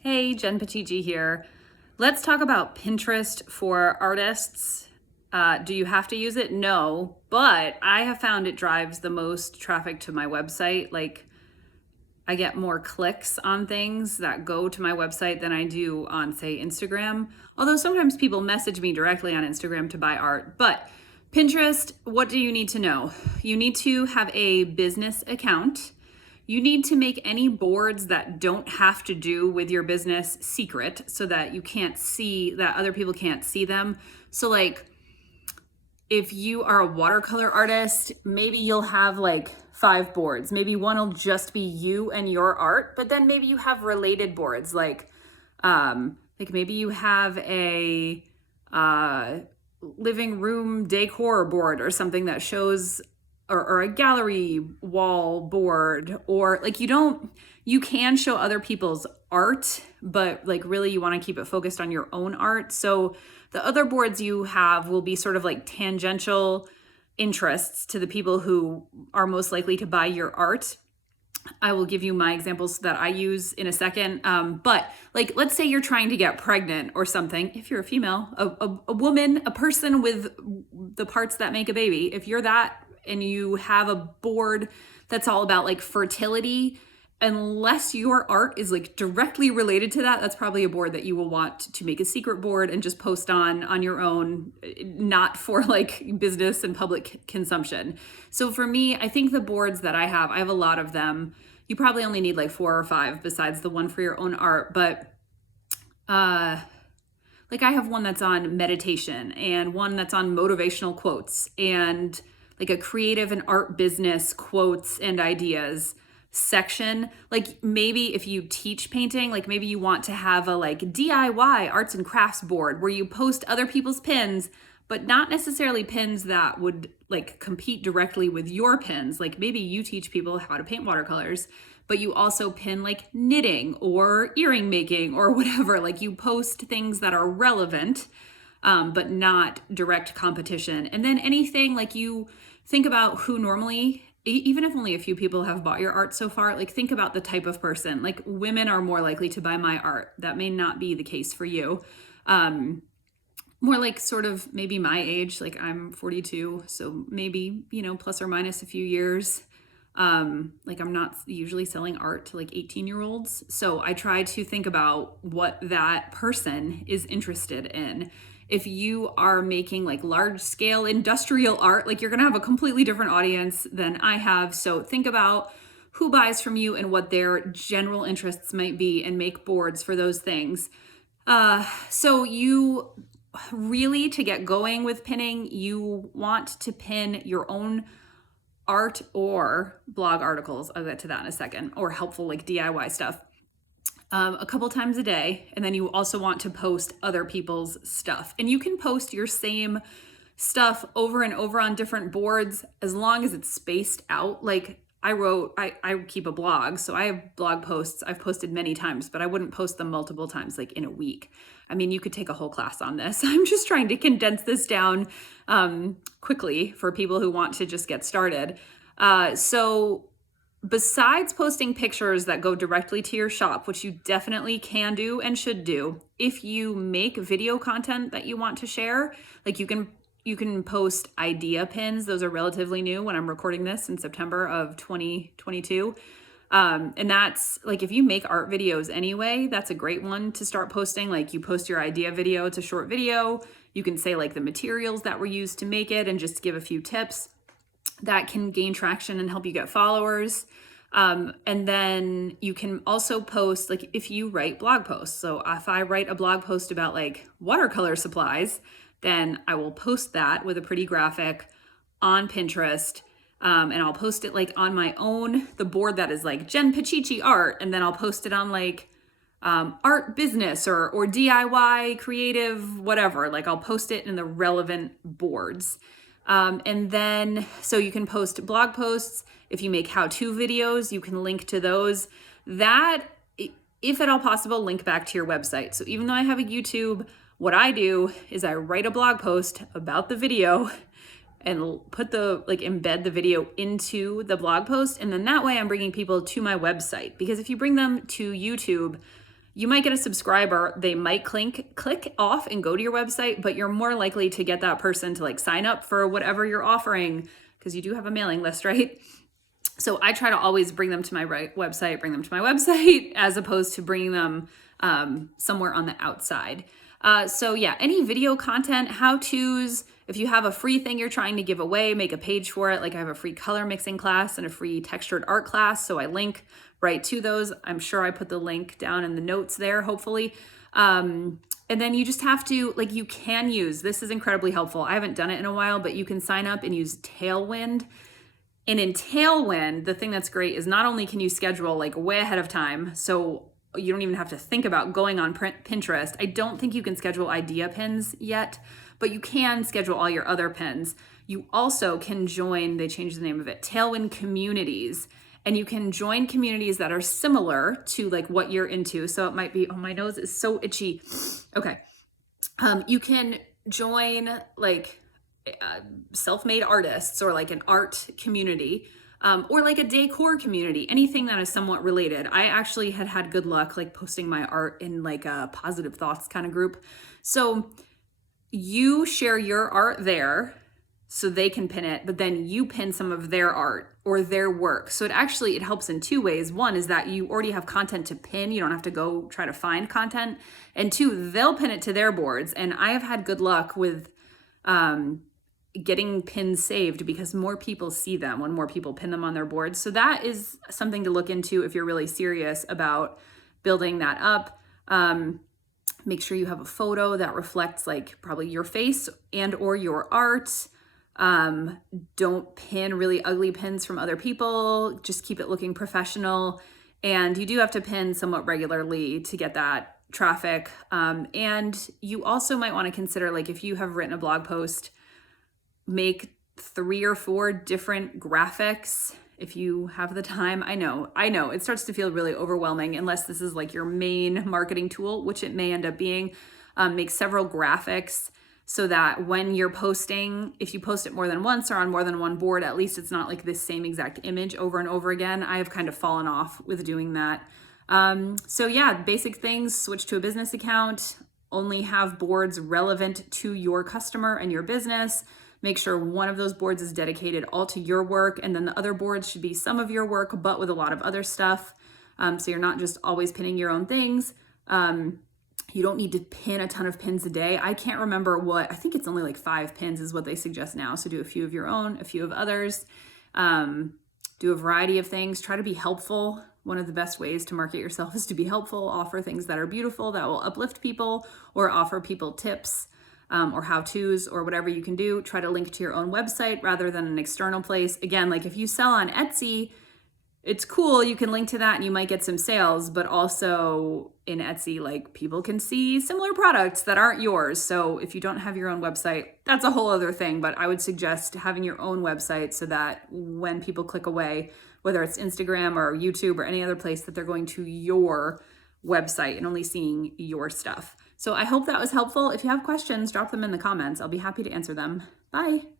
Hey, Jen Pacici here. Let's talk about Pinterest for artists. Do you have to use it? No, but I have found it drives the most traffic to my website. Like, I get more clicks on things that go to my website than I do on, say, Instagram. Although sometimes people message me directly on Instagram to buy art. But Pinterest, what do you need to know? You need to have a business account. You need to make any boards that don't have to do with your business secret so that you can't see, that other people can't see them. So, like, if you are a watercolor artist, maybe you'll have like 5 boards. Maybe one will just be you and your art, but then maybe you have related boards, like maybe you have a living room decor board or something that shows, or a gallery wall board, or like you can show other people's art, but like really you want to keep it focused on your own art. So the other boards you have will be sort of like tangential interests to the people who are most likely to buy your art. I will give you my examples that I use in a second. But like, let's say you're trying to get pregnant or something. If you're a female, a woman, a person with the parts that make a baby, if you're that and you have a board that's all about like fertility, unless your art is like directly related to that, that's probably a board that you will want to make a secret board and just post on your own, not for like business and public consumption. So for me, I think the boards that I have a lot of them. You probably only need like 4 or 5 besides the one for your own art, but like I have one that's on meditation and one that's on motivational quotes and like a creative and art business quotes and ideas section. Like maybe if you teach painting, like maybe you want to have a like DIY arts and crafts board where you post other people's pins, but not necessarily pins that would like compete directly with your pins. Like maybe you teach people how to paint watercolors, but you also pin like knitting or earring making or whatever. Like you post things that are relevant, but not direct competition. And then anything like you think about who normally, even if only a few people have bought your art so far, like think about the type of person. Like women are more likely to buy my art. That may not be the case for you. More like sort of maybe my age, like I'm 42, so maybe, plus or minus a few years. Like I'm not usually selling art to like 18-year-olds. So I try to think about what that person is interested in. If you are making like large scale industrial art, like you're going to have a completely different audience than I have. So think about who buys from you and what their general interests might be and make boards for those things. So you really, to get going with pinning, you want to pin your own art or blog articles. I'll get to that in a second, or helpful like DIY stuff. A couple times a day. And then you also want to post other people's stuff. And you can post your same stuff over and over on different boards as long as it's spaced out. Like I keep a blog, so I have blog posts I've posted many times, but I wouldn't post them multiple times, like in a week. I mean, you could take a whole class on this. I'm just trying to condense this down quickly for people who want to just get started. So besides posting pictures that go directly to your shop, which you definitely can do and should do, if you make video content that you want to share, like you can post idea pins. Those are relatively new when I'm recording this in September of 2022. And that's like, if you make art videos anyway, that's a great one to start posting. Like you post your idea video, it's a short video. You can say like the materials that were used to make it and just give a few tips that can gain traction and help you get followers. And then you can also post, like if you write blog posts. So if I write a blog post about like watercolor supplies, then I will post that with a pretty graphic on Pinterest. And I'll post it like on my own, the board that is like Jen Pacici art. And then I'll post it on like art business or DIY creative, whatever. Like I'll post it in the relevant boards. And then, so you can post blog posts. If you make how-to videos, you can link to those. That, if at all possible, link back to your website. So even though I have a YouTube, what I do is I write a blog post about the video and embed the video into the blog post. And then that way I'm bringing people to my website. Because if you bring them to YouTube, you might get a subscriber, they might click off and go to your website, but you're more likely to get that person to like sign up for whatever you're offering because you do have a mailing list, right? So I try to always bring them to my website as opposed to bringing them somewhere on the outside. So yeah, any video content, how-tos, if you have a free thing you're trying to give away, make a page for it. Like I have a free color mixing class and a free textured art class. So I link right to those. I'm sure I put the link down in the notes there, hopefully. And then you just have to, like, you can use, this is incredibly helpful. I haven't done it in a while, but you can sign up and use Tailwind. And in Tailwind, the thing that's great is not only can you schedule like way ahead of time, so you don't even have to think about going on Pinterest. I don't think you can schedule idea pins yet, but you can schedule all your other pins. You also can join, they changed the name of it, Tailwind communities. And you can join communities that are similar to like what you're into. So it might be, oh, my nose is so itchy. Okay. You can join like self-made artists or like an art community or like a decor community, anything that is somewhat related. I actually had good luck like posting my art in like a positive thoughts kind of group. So you share your art there so they can pin it, but then you pin some of their art or their work. So it helps in two ways. One is that you already have content to pin. You don't have to go try to find content. And two, they'll pin it to their boards. And I have had good luck with getting pins saved because more people see them when more people pin them on their boards. So that is something to look into if you're really serious about building that up. Make sure you have a photo that reflects like probably your face and or your art. Don't pin really ugly pins from other people. Just keep it looking professional. And you do have to pin somewhat regularly to get that traffic. And you also might want to consider, like, if you have written a blog post, make 3 or 4 different graphics if you have the time. I know it starts to feel really overwhelming unless this is like your main marketing tool, which it may end up being. Make several graphics so that when you're posting, if you post it more than once or on more than one board, at least it's not like this same exact image over and over again. I have kind of fallen off with doing that. So yeah, basic things: switch to a business account, only have boards relevant to your customer and your business. Make sure one of those boards is dedicated all to your work, and then the other boards should be some of your work, but with a lot of other stuff. So you're not just always pinning your own things. You don't need to pin a ton of pins a day. I can't remember I think it's only like 5 pins is what they suggest now. So do a few of your own, a few of others. Do a variety of things. Try to be helpful. One of the best ways to market yourself is to be helpful. Offer things that are beautiful, that will uplift people, or offer people tips. Or how-tos or whatever you can do. Try to link to your own website rather than an external place. Again, like if you sell on Etsy, it's cool, you can link to that and you might get some sales, but also in Etsy, like, people can see similar products that aren't yours. So if you don't have your own website, that's a whole other thing, but I would suggest having your own website so that when people click away, whether it's Instagram or YouTube or any other place, that they're going to your website and only seeing your stuff. So I hope that was helpful. If you have questions, drop them in the comments. I'll be happy to answer them. Bye.